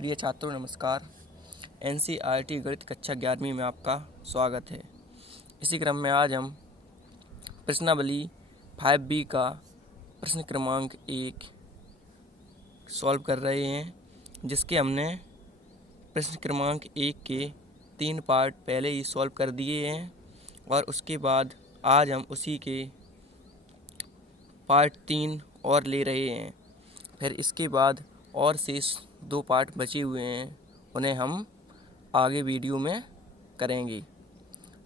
प्रिय छात्रों नमस्कार। एनसीईआरटी गणित कक्षा 11वीं में आपका स्वागत है। इसी क्रम में आज हम प्रश्नावली 5B का प्रश्न क्रमांक 1 सॉल्व कर रहे हैं, जिसके हमने प्रश्न क्रमांक 1 के 3 पार्ट पहले ही सॉल्व कर दिए हैं और उसके बाद आज हम उसी के पार्ट 3 और ले रहे हैं। फिर इसके बाद और शेष 2 पार्ट बचे हुए हैं, उन्हें हम आगे वीडियो में करेंगे।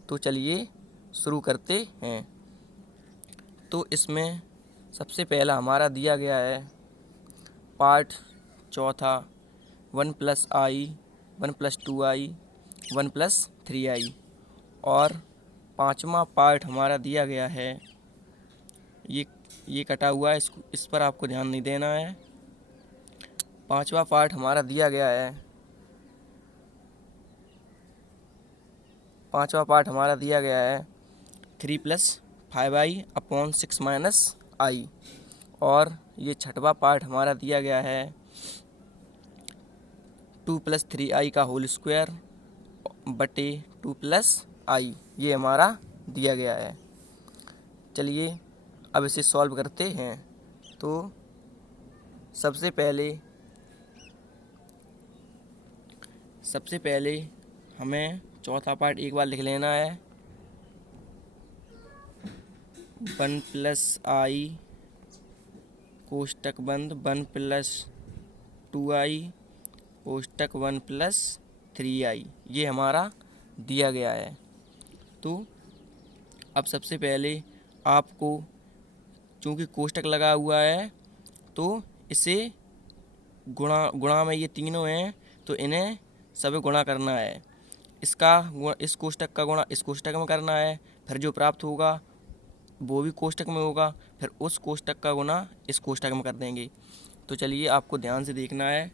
तो चलिए शुरू करते हैं। तो इसमें सबसे पहला हमारा दिया गया है पार्ट चौथा 1 + i, 1 + 2i, 1 + 3i। और पाँचवा पार्ट हमारा दिया गया है, ये कटा हुआ है, इस पर आपको ध्यान नहीं देना है। पाँचवा पार्ट हमारा दिया गया है 3 + 5i/6 - i। और ये छठवा पार्ट हमारा दिया गया है 2 + 3i का होल स्क्वायर बटे 2 + i। ये हमारा दिया गया है। चलिए अब इसे सॉल्व करते हैं। तो सबसे पहले हमें चौथा पार्ट एक बार लिख लेना है। 1 + i कोष्टक बंद 1 + 2i कोष्टक 1 + 3i। ये हमारा दिया गया है। तो अब सबसे पहले आपको, चूँकि कोष्टक लगा हुआ है, तो इसे गुणा में ये तीनों हैं, तो इन्हें सब गुणा करना है। इस कोष्टक का गुणा इस कोष्टक में करना है, फिर जो प्राप्त होगा वो भी कोष्टक में होगा, फिर उस कोष्टक का गुणा इस कोष्टक में कर देंगे। तो चलिए आपको ध्यान से देखना है।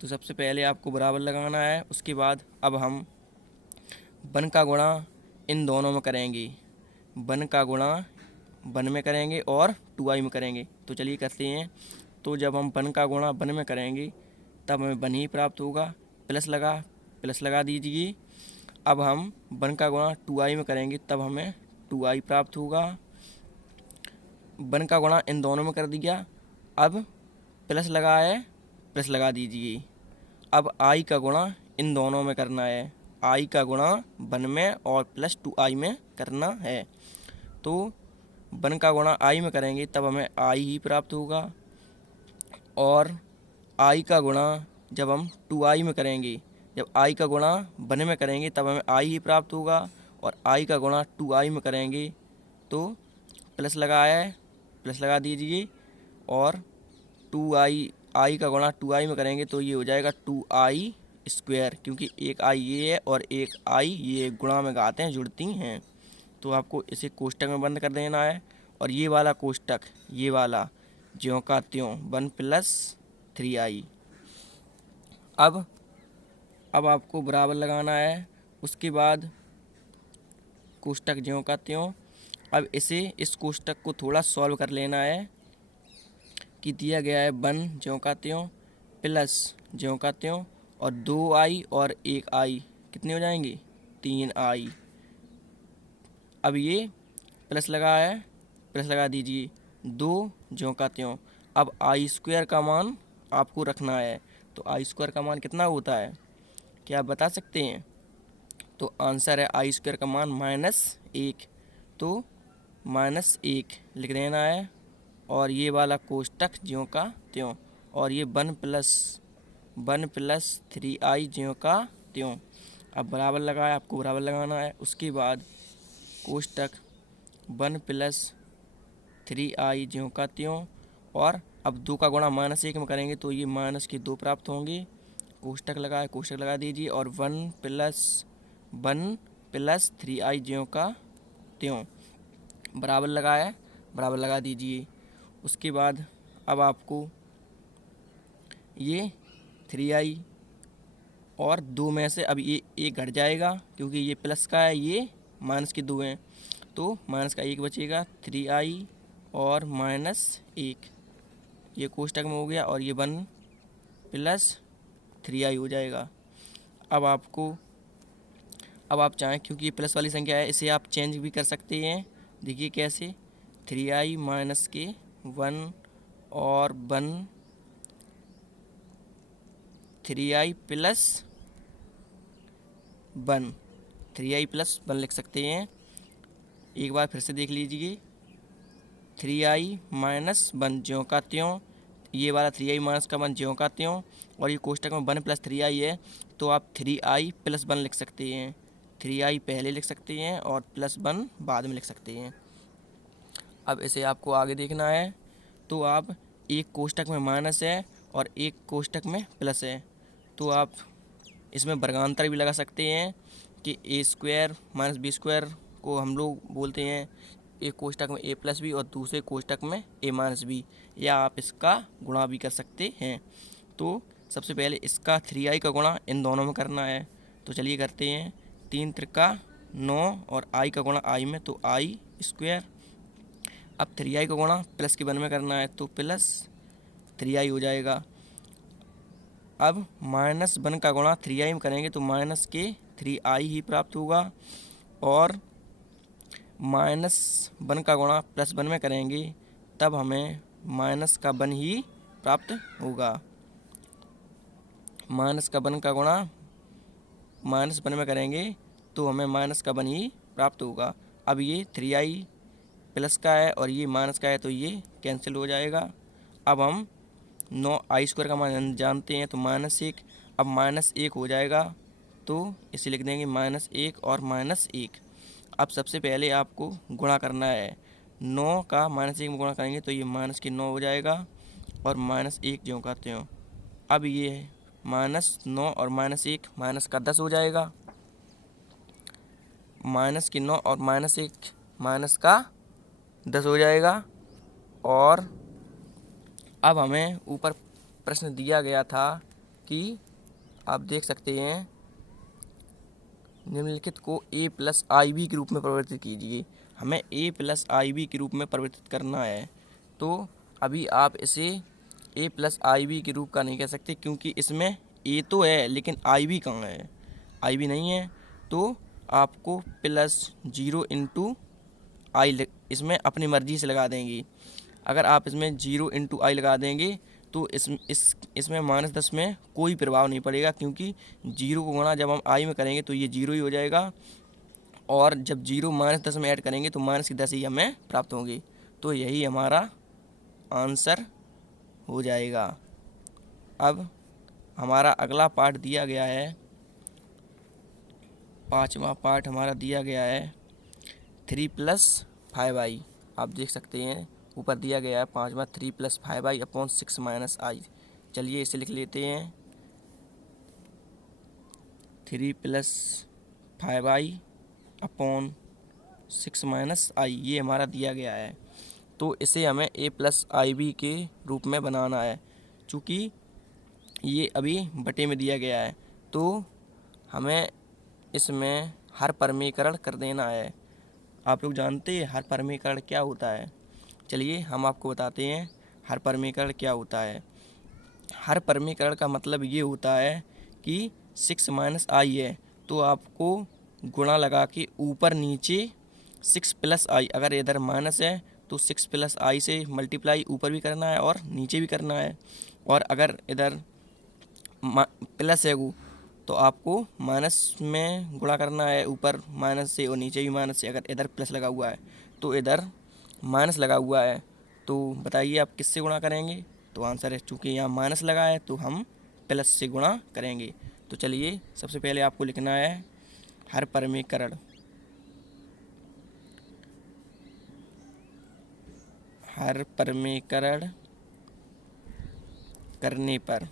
तो सबसे पहले आपको बराबर लगाना है, उसके बाद अब हम 1 का गुणा इन दोनों में करेंगे। 1 का गुणा 1 में करेंगे और 2i में करेंगे। तो चलिए करते हैं। तो जब हम 1 का गुणा 1 में करेंगे तब हमें 1 ही प्राप्त होगा। प्लस लगा दीजिए। अब हम 1 का गुणा 2i में करेंगे तब हमें 2i प्राप्त होगा। 1 का गुणा इन दोनों में कर दिया, अब प्लस लगा दीजिए। अब i का गुणा इन दोनों में करना है। i का गुणा 1 में और प्लस 2i में करना है। तो 1 का गुणा i में करेंगे तब हमें i ही प्राप्त होगा, और i का गुणा जब हम 2i में करेंगे, जब i का गुणा 1 में करेंगे तब हमें i ही प्राप्त होगा, और i का गुणा 2i में करेंगे तो प्लस लगा दीजिए। और 2i का गुणा 2i में करेंगे तो ये हो जाएगा 2i², क्योंकि एक i ये है और एक i ये गुणा में घातें हैं, जुड़ती हैं। तो आपको इसे कोष्टक में बंद कर देना है, और ये वाला कोष्टक, ये वाला ज्यों का त्यों 1 + 3i। अब आपको बराबर लगाना है, उसके बाद कोष्टक ज्यों का त्यों। अब इस कोष्टक को थोड़ा सॉल्व कर लेना है कि दिया गया है 1 ज्यों का त्यों प्लस ज्यों का त्यों और 2i और 1i कितने हो जाएंगे, 3i। अब ये प्लस लगा दीजिए। 2 ज्यों का त्यों। अब i² का मान आपको रखना है। तो i² का मान कितना होता है, क्या आप बता सकते हैं? तो आंसर है i² का मान -1। तो -1 लिख देना है, और ये वाला कोष्टक ज्यों का त्यों, और ये 1 + 3i ज्यों का त्यों। अब आपको बराबर लगाना है। उसके बाद कोष्टक 1 + 3i ज्यों का त्यों, और अब 2 का गुणा -1 में करेंगे तो ये माइनस के 2 प्राप्त होंगे। कोष्टक लगा दीजिए, और 1 + 3i ज्यों का त्यों बराबर लगा दीजिए। उसके बाद अब आपको ये 3i और 2 में से अब ये 1 घट जाएगा, क्योंकि ये प्लस का है, ये माइनस के 2 हैं, तो माइनस का 1 बचेगा। 3i और -1 ये कोष्टक में हो गया, और ये 1 + 3i हो जाएगा। अब आप चाहें, क्योंकि ये प्लस वाली संख्या है, इसे आप चेंज भी कर सकते हैं। देखिए कैसे, 3i माइनस के 1 और 1, 3i प्लस 1, 3i प्लस 1 लिख सकते हैं। एक बार फिर से देख लीजिए, 3i माइनस 1 ज्यों का त्यों, ये वाला 3i माइनस का 1 ज्यों का त्यों, और ये कोष्टक में 1 प्लस 3i है, तो आप 3i प्लस 1 लिख सकते हैं। 3i पहले लिख सकते हैं और प्लस 1 बाद में लिख सकते हैं। अब इसे आपको आगे देखना है, तो आप एक कोष्टक में माइनस है और एक कोष्टक में प्लस है, तो आप इसमें वर्गांतर भी लगा सकते हैं कि ए स्क्वायर माइनस बी स्क्वायर को हम लोग बोलते हैं एक कोष्टक में ए प्लस बी और दूसरे कोष्टक में ए माइनस बी, या आप इसका गुणा भी कर सकते हैं। तो सबसे पहले इसका 3i का गुणा इन दोनों में करना है, तो चलिए करते हैं। 3 त्रिका 9 और i का गुणा i में, तो आई स्क्वायर। अब 3i का गुणा प्लस के 1 में करना है, तो प्लस 3i हो जाएगा। अब माइनस 1 का गुणा 3i में करेंगे तो माइनस के 3i ही प्राप्त होगा, और माइनस 1 का गुणा प्लस 1 में करेंगे तब हमें माइनस का 1 ही प्राप्त होगा। माइनस का 1 का गुणा माइनस 1 में करेंगे तो हमें माइनस का 1 ही प्राप्त होगा। अब ये 3i प्लस का है और ये माइनस का है, तो ये कैंसिल हो जाएगा। अब हम 9i स्क्वायर का मान जानते हैं, तो -1, अब -1 हो जाएगा, तो इसे लिख देंगे -1 और -1। अब सबसे पहले आपको गुणा करना है, 9 का -1 में गुणा करेंगे तो ये माइनस के 9 हो जाएगा और -1 ज्यों का त्यों। अब ये -9 और -1 माइनस का 10 हो जाएगा, माइनस के 9 और -1 माइनस का 10 हो जाएगा। और अब हमें ऊपर प्रश्न दिया गया था कि आप देख सकते हैं, निम्नलिखित को a प्लस आई बी के रूप में परिवर्तित कीजिए। हमें a प्लस आई बी के रूप में परिवर्तित करना है, तो अभी आप इसे a प्लस आई बी के रूप का नहीं कह सकते, क्योंकि इसमें a तो है लेकिन आई बी कहाँ है, आई बी नहीं है। तो आपको प्लस 0 इंटू आई इसमें अपनी मर्जी से लगा देंगी। अगर आप इसमें 0 इंटू आई लगा देंगे तो इसमें -10 में कोई प्रभाव नहीं पड़ेगा, क्योंकि 0 को गुणा जब हम आई में करेंगे तो ये 0 ही हो जाएगा, और जब 0 -10 में ऐड करेंगे तो -10 ही हमें प्राप्त होंगे। तो यही हमारा आंसर हो जाएगा। अब हमारा अगला पार्ट दिया गया है, 5वां पार्ट हमारा दिया गया है 3 + 5i। आप देख सकते हैं ऊपर दिया गया है 5वां 3 + 5i अपॉन 6 - i। चलिए इसे लिख लेते हैं, 3 + 5i अपॉन 6 - i, ये हमारा दिया गया है। तो इसे हमें a + ib के रूप में बनाना है, चूँकि ये अभी बटे में दिया गया है, तो हमें इसमें हर परमीकरण कर देना है। आप लोग जानते हैं हर परमीकरण क्या होता है? चलिए हम आपको बताते हैं हर परमीकरण क्या होता है। हर परमीकरण का मतलब ये होता है कि 6 - i है, तो आपको गुणा लगा के ऊपर नीचे 6 + i, अगर इधर माइनस है तो 6 + i से मल्टीप्लाई ऊपर भी करना है और नीचे भी करना है, और अगर इधर प्लस है वो तो आपको माइनस में गुणा करना है, ऊपर माइनस से और नीचे भी माइनस से। अगर इधर प्लस लगा हुआ है तो इधर माइनस लगा हुआ है, तो बताइए आप किससे गुणा करेंगे? तो आंसर है, चूँकि यहाँ माइनस लगा है तो हम प्लस से गुणा करेंगे। तो चलिए सबसे पहले आपको लिखना है हर परमीकरण, हर परमीकरण करने पर,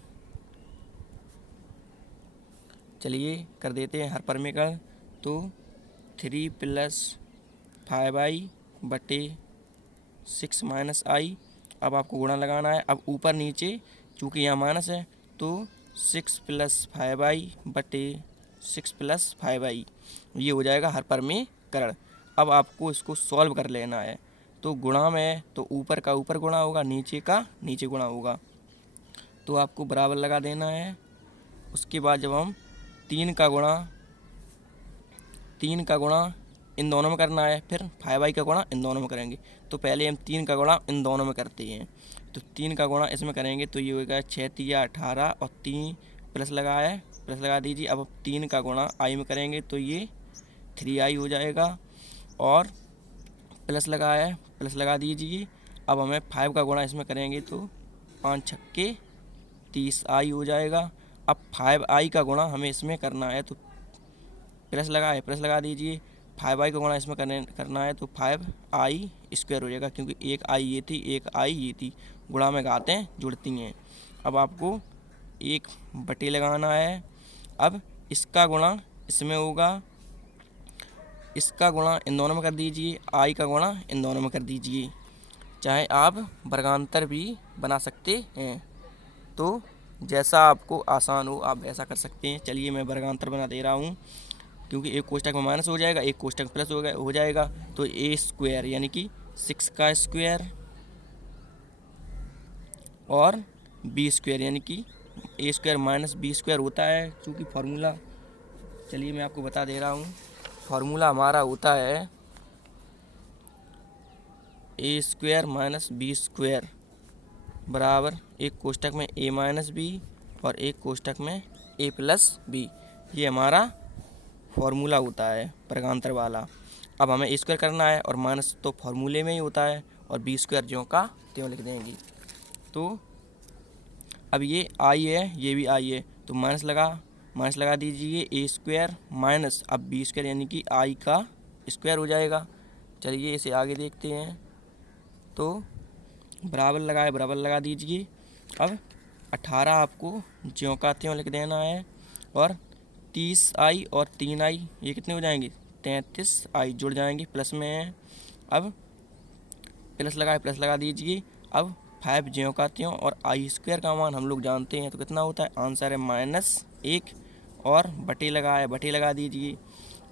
चलिए कर देते हैं हर परमीकरण। तो 3 + 5i बटे 6 - i। अब आपको गुणा लगाना है, अब ऊपर नीचे चूँकि यहाँ माइनस है तो 6 + 5i बटे 6 + 5i, ये हो जाएगा हर परमीकरण। अब आपको इसको सॉल्व कर लेना है, तो गुणा में तो ऊपर का ऊपर गुणा होगा, नीचे का नीचे गुणा होगा, तो आपको बराबर लगा देना है। उसके बाद जब हम 3 का गुणा इन दोनों में करना है, फिर 5i का गुणा इन दोनों में करेंगे। तो पहले हम 3 का गुणा इन दोनों में करते हैं। तो 3 का गुणा इसमें करेंगे तो ये होगा 6 तिया 18 और 3 प्लस लगा दीजिए। अब 3 का गुणा आई में करेंगे तो ये 3i हो जाएगा और प्लस लगा दीजिए। अब हमें 5 का गुणा इसमें करेंगे तो 5 छक्के 30i हो जाएगा। अब 5i का गुणा हमें इसमें करना है तो प्लस लगा दीजिए। 5i का गुणा इसमें करना है तो 5i स्क्वायर हो जाएगा, क्योंकि एक आई ये थी एक आई ये थी, गुणा में घातें जुड़ती हैं। अब आपको एक बटे लगाना है। अब इसका गुणा इसमें होगा, इसका गुणा इन दोनों में कर दीजिए, आई का गुणा इन दोनों में कर दीजिए। चाहे आप वर्गांतर भी बना सकते हैं, तो जैसा आपको आसान हो आप वैसा कर सकते हैं। चलिए मैं वर्गांतर बना दे रहा हूँ, क्योंकि एक कोष्टक में माइनस हो जाएगा, एक कोष्टक प्लस हो जाएगा। तो ए स्क्वायर यानी कि 6 का स्क्वायर और बी स्क्वायर यानी कि ए स्क्वायर माइनस बी स्क्वायर होता है। क्योंकि फार्मूला, चलिए मैं आपको बता दे रहा हूँ, फार्मूला हमारा होता है ए स्क्वायर माइनस बी स्क्वायर बराबर एक कोष्टक में ए माइनस बी और एक कोष्टक में ए प्लस बी। ये हमारा फार्मूला होता है वर्गांतर वाला। अब हमें ए स्क्वायर करना है और माइनस तो फार्मूले में ही होता है, और बी स्क्वायर ज्यों का त्यों लिख देंगे। तो अब ये आई है, ये भी आई है, तो माइनस लगा दीजिए। ए स्क्वायर माइनस अब बी स्क्वायर यानी कि आई का स्क्वायर हो जाएगा। चलिए इसे आगे देखते हैं। तो बराबर लगा दीजिए। अब 18 आपको ज्यों का त्यों लिख देना है, और 30i और 3i ये कितने हो जाएंगे, 33i जुड़ जाएंगे, प्लस में है। अब प्लस लगा दीजिए। अब 5 ज्यों का त्यों, और आई स्क्वायर का मान हम लोग जानते हैं तो कितना होता है, आंसर है -1 और बटे लगा दीजिए।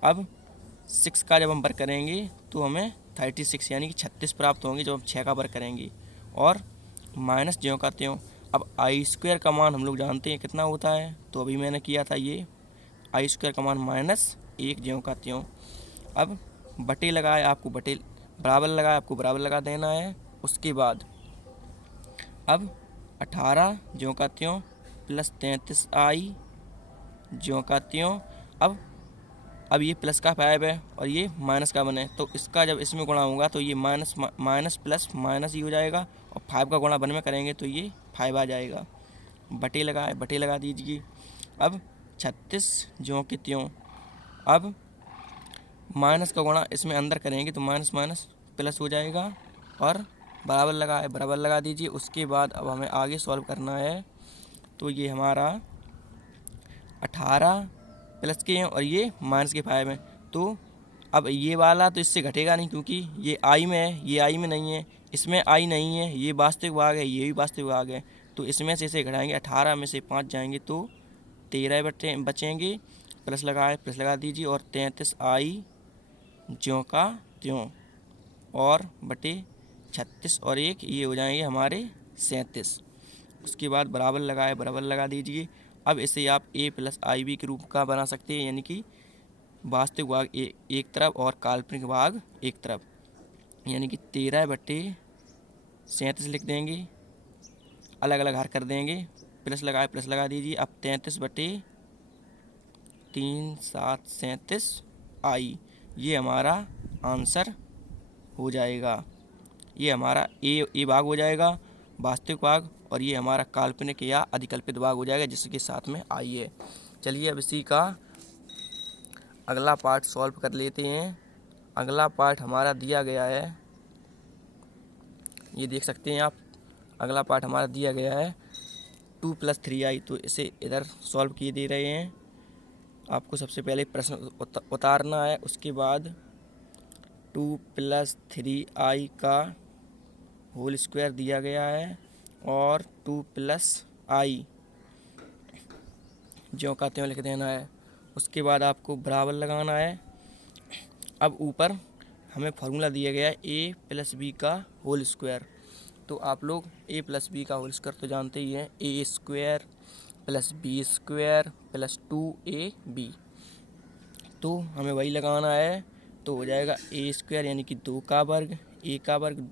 अब 6 का जब हम वर्ग करेंगे तो हमें 36 यानी कि 36 प्राप्त होंगे जब हम 6 का वर्ग करेंगे, और माइनस ज्यों का त्यों। अब आई स्क्वायर का मान हम लोग जानते हैं कितना होता है, तो अभी मैंने किया था ये आई स्क्वायर का मान -1 ज्यों का त्यों। अब बटे आपको बराबर लगा देना है। उसके बाद अब 18 ज्यों का त्यों प्लस 33i ज्यों का त्यों। अब ये प्लस का 5 है और ये माइनस का 1 है, तो इसका जब इसमें गुणा होगा तो ये माइनस प्लस माइनस ही हो जाएगा, और 5 का गुणा 1 में करेंगे तो ये 5 आ जाएगा। बटे लगा दीजिए। अब 36 ज्यों के त्यों। अब माइनस का गुणा इसमें अंदर करेंगे तो माइनस माइनस प्लस हो जाएगा, और बराबर लगा दीजिए। उसके बाद अब हमें आगे सॉल्व करना है। तो ये हमारा 18 प्लस के हैं और ये माइनस के 5 हैं, तो अब ये वाला तो इससे घटेगा नहीं, क्योंकि ये आई में है, ये आई में नहीं है, इसमें आई नहीं है, ये वास्तविक भाग है, ये भी वास्तविक भाग है। तो इसमें से इसे घटाएंगे, 18 में से 5 जाएंगे तो 13 बचेंगे। प्लस लगा दीजिए, और 33i ज्यों का त्यों, और बटे 36 और 1 ये हो जाएंगे हमारे 37। उसके बाद बराबर लगा दीजिए। अब इसे आप a प्लस आई बी के रूप का बना सकते हैं, यानी कि वास्तविक भाग एक तरफ और काल्पनिक भाग एक तरफ, यानी कि 13 बटे 37 लिख देंगे, अलग अलग हर कर देंगे। प्लस लगा दीजिए। अब 33 बटे 3 7 37 आई, ये हमारा आंसर हो जाएगा। ये हमारा ए भाग हो जाएगा, वास्तविक भाग, और ये हमारा काल्पनिक या अधिकल्पित भाग हो जाएगा, जिसके साथ में आई है। चलिए अब इसी का अगला पार्ट सॉल्व कर लेते हैं। अगला पार्ट हमारा दिया गया है, ये देख सकते हैं आप, अगला पार्ट हमारा दिया गया है 2 + 3i। तो इसे इधर सॉल्व किए दे रहे हैं। आपको सबसे पहले प्रश्न उतारना है, उसके बाद 2 + 3i का होल स्क्वायर दिया गया है, और 2 + i ज्यों का त्यों लिख देना है। उसके बाद आपको बराबर लगाना है। अब ऊपर हमें फार्मूला दिया गया है a + b का होल स्क्वायर। तो आप लोग a + b का होल स्क्वायर तो जानते ही हैं, a² plus B square plus 2ab। तो हमें वही लगाना है, तो हो जाएगा ए स्क्वायर यानी कि 2 का वर्ग, ए का वर्ग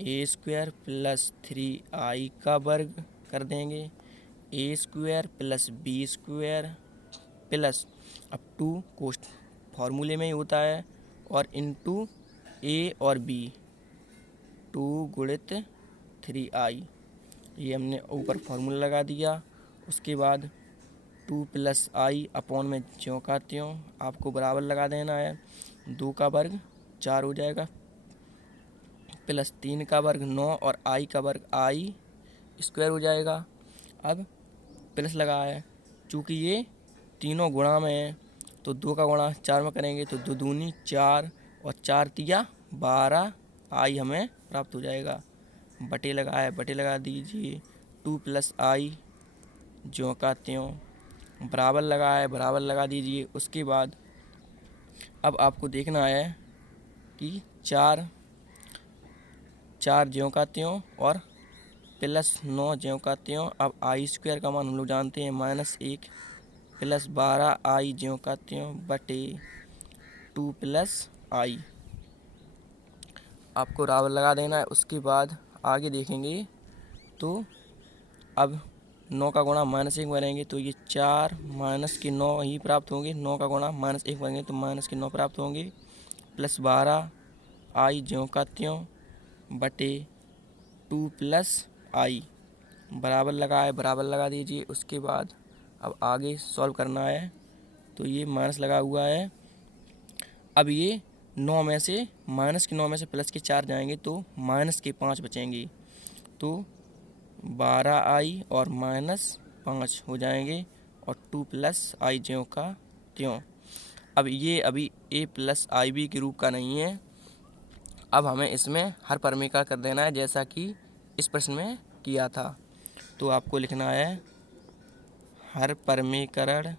ए स्क्वायर प्लस 3i का वर्ग कर देंगे, A square plus B square plus अब 2 कोष्ट फार्मूले में ही होता है और इनटू ए और बी 2 गुणित 3i, ये हमने ऊपर फार्मूला लगा दिया। उसके बाद 2 प्लस आई अपॉन में ज्यों का त्यों आपको बराबर लगा देना है। 2 का वर्ग 4 हो जाएगा प्लस 3 का वर्ग 9 और आई का वर्ग आई स्क्वायर हो जाएगा। अब प्लस लगा है, चूँकि ये तीनों गुणा में है तो 2 का गुणा 4 में करेंगे तो 2 दूनी 4 और 4 तिया 12 आई हमें प्राप्त हो जाएगा। बटे लगा है, बटे लगा दीजिए। 2 प्लस आई ज्यों का त्यों बराबर लगा है, बराबर लगा दीजिए। उसके बाद अब आपको देखना है कि 4 ज्यों का त्यों और प्लस 9 ज्यों का त्यों। अब आई स्क्वायर का मान हम लोग जानते हैं -1 प्लस 12 आई ज्यों का त्यों बटे 2 प्लस आई, आपको बराबर लगा देना है। उसके बाद आगे देखेंगे तो अब 9 का गुणा -1 करेंगे तो ये 4 माइनस के 9 ही प्राप्त होंगे। 9 का गुणा -1 करेंगे तो माइनस के 9 प्राप्त होंगे प्लस 12 आई ज्यों का त्यों बटे 2 प्लस आई, बराबर लगा है, बराबर लगा दीजिए। उसके बाद अब आगे सॉल्व करना है तो ये माइनस लगा हुआ है। अब ये 9 में से माइनस के 9 में से प्लस के 4 जाएंगे तो माइनस के 5 बचेंगे, तो 12 आई और -5 हो जाएंगे और 2 प्लस आई ज्यों का त्यों। अब ये अभी a प्लस आई बी के रूप का नहीं है, अब हमें इसमें हर परमीकरण कर देना है जैसा कि इस प्रश्न में किया था। तो आपको लिखना है हर परमीकरण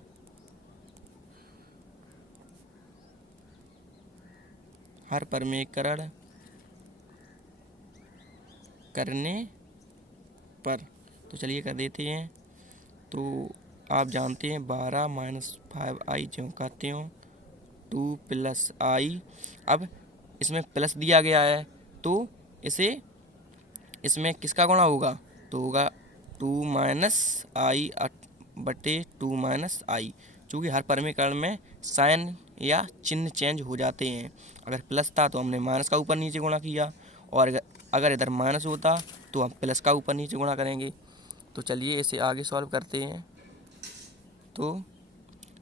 करने पर, तो चलिए कर देते हैं। तो आप जानते हैं 12 - 5i ज्यों का त्यों 2 प्लस आई। अब इसमें प्लस दिया गया है तो इसमें किसका गुणा होगा, तो होगा 2 - आई बटे 2 - आई। चूँकि हर परमीकरण में साइन या चिन्ह चेंज हो जाते हैं। अगर प्लस था तो हमने माइनस का ऊपर नीचे गुणा किया और अगर इधर माइनस होता तो हम प्लस का ऊपर नीचे गुणा करेंगे। तो चलिए इसे आगे सॉल्व करते हैं। तो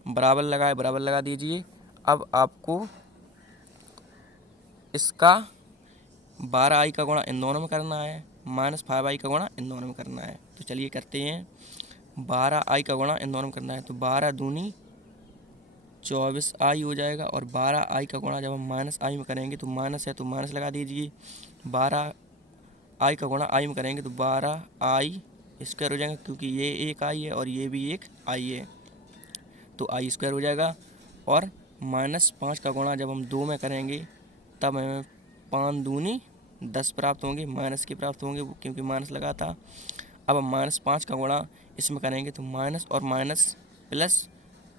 बराबर लगाए, बराबर लगा दीजिए। अब आपको इसका 12i का गुणा इन दोनों में करना है, -5i का गुणा इन दोनों में करना है। तो चलिए करते हैं। 12i का गुणा इन दोनों में करना है तो 12 दूनी 24i हो जाएगा और 12i का गुणा जब हम -i में करेंगे तो माइनस है तो माइनस लगा दीजिए। 12i का गुणा i में करेंगे तो 12i स्क्वायर हो जाएगा, क्योंकि ये एक i है और ये भी एक i है तो i स्क्वायर हो जाएगा। और -5 का गुणा जब हम 2 में करेंगे तब हमें 5 दूनी 10 प्राप्त होंगे, माइनस के प्राप्त होंगे क्योंकि माइनस लगा था। अब हम -5 का गुणा इसमें करेंगे तो माइनस और माइनस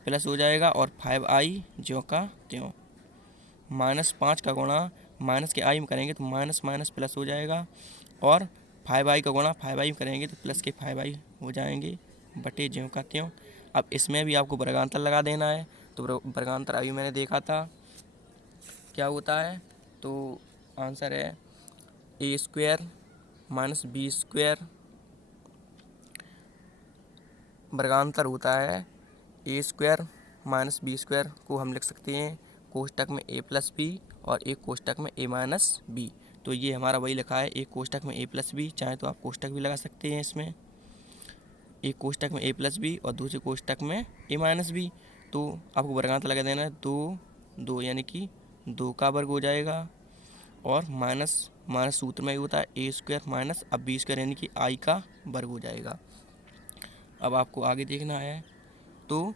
प्लस हो जाएगा और 5i ज्यों का त्यों। -5 का गुणा माइनस के i में करेंगे तो माइनस माइनस प्लस हो जाएगा और 5i का गुणा 5i में करेंगे तो प्लस के 5i हो जाएंगे बटे ज्यों का त्यों। अब इसमें भी आपको वर्गांतर लगा देना है। तो वर्गांतर अभी मैंने देखा था क्या होता है, तो आंसर है a स्क्वायर - b स्क्वायर, वर्गांतर होता है a स्क्वायर - b स्क्वायर को हम लिख सकते हैं कोष्टक में a प्लस बी और एक कोष्टक में a माइनस बी। तो ये हमारा वही लिखा है, एक कोष्टक में a प्लस बी, चाहे तो आप कोष्टक भी लगा सकते हैं इसमें, एक कोष्टक में a प्लस बी और दूसरे कोष्टक में a माइनस बी। तो आपको वर्गांतर लगा देना है 2 यानी कि 2 का वर्ग हो जाएगा और माइनस सूत्र में ही होता है a स्क्वायर माइनस अब b स्क्वायर यानी कि i का वर्ग हो जाएगा। अब आपको आगे देखना है तो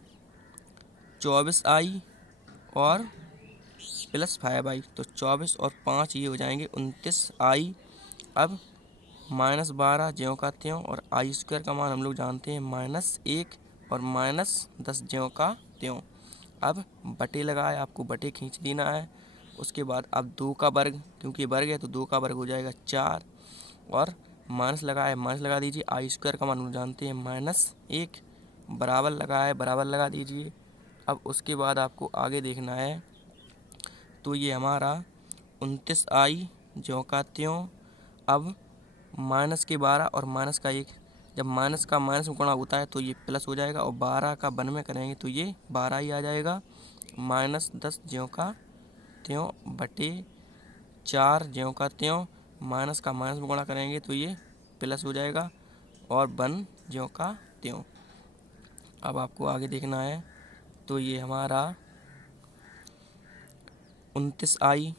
24i और प्लस 5i, तो 24 और 5 ये हो जाएंगे 29i। अब -12 ज्यों का त्यों, और आई स्क्वायर का मान हम लोग जानते हैं -1 और -10 ज्यों का त्यों। अब बटे लगाए, आपको बटे खींच देना है। उसके बाद अब 2 का वर्ग, क्योंकि वर्ग है तो 2 का वर्ग हो जाएगा 4, और माइनस लगाए, माइनस लगा दीजिए। आई स्क्वायर का मान हम जानते हैं -1, बराबर लगाए, बराबर लगा दीजिए। अब उसके बाद आपको आगे देखना है, तो ये हमारा 29i ज्यों का त्यों। अब -12 और -1, जब माइनस का माइनस में गुणा होता है तो ये प्लस हो जाएगा, और 12 का 1 में करेंगे तो ये 12 ही आ जाएगा। -10 ज्यों का त्यों बटे 4 ज्यों का त्यों, माइनस का माइनस में गुणा करेंगे तो ये प्लस हो जाएगा, और 1 ज्यों का त्यों। अब आपको आगे देखना है, तो ये हमारा 29i,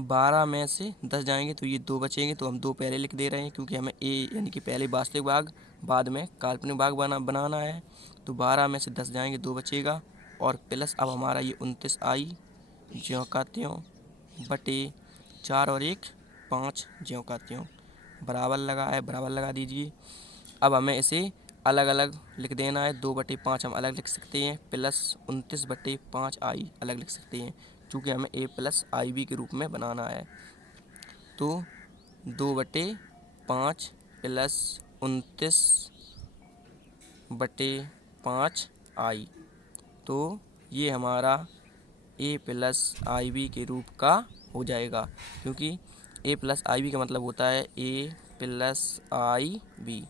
12 में से 10 जाएंगे तो ये 2 बचेंगे, तो हम 2 पहले लिख दे रहे हैं, क्योंकि हमें ए यानी कि पहले वास्तविक भाग बाद में काल्पनिक भाग बनाना है। तो 12 में से 10 जाएंगे, 2 बचेगा, और प्लस अब हमारा ये 29i ज्यों का त्यों बटे 4 और 1 5 ज्यों का त्यों, बराबर लगा है, बराबर लगा दीजिए। अब हमें इसे अलग अलग लिख देना है। 2/5 हम अलग लिख सकते हैं, प्लस 29/5i अलग लिख सकते हैं, चूँकि हमें a + ib के रूप में बनाना है। तो 2/5 प्लस 29/5i, तो ये हमारा a + ib के रूप का हो जाएगा, क्योंकि a + ib का मतलब होता है a + ib।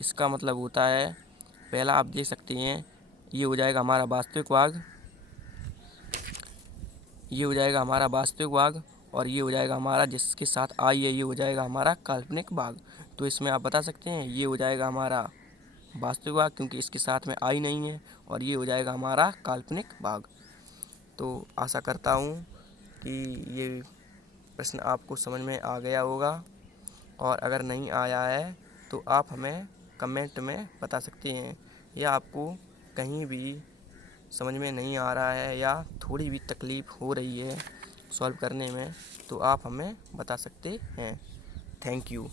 इसका मतलब होता है, पहला आप देख सकते हैं, ये हो जाएगा हमारा वास्तविक भाग, ये हो जाएगा हमारा वास्तविक भाग, और ये हो जाएगा हमारा जिसके साथ आई है, ये हो जाएगा हमारा काल्पनिक भाग। तो इसमें आप बता सकते हैं ये हो जाएगा हमारा वास्तविक भाग, क्योंकि इसके साथ में आई नहीं है, और ये हो जाएगा हमारा काल्पनिक भाग। तो आशा करता हूँ कि ये प्रश्न आपको समझ में आ गया होगा, और अगर नहीं आया है तो आप हमें कमेंट में बता सकते हैं, या आपको कहीं भी समझ में नहीं आ रहा है या थोड़ी भी तकलीफ़ हो रही है सॉल्व करने में, तो आप हमें बता सकते हैं। Thank you.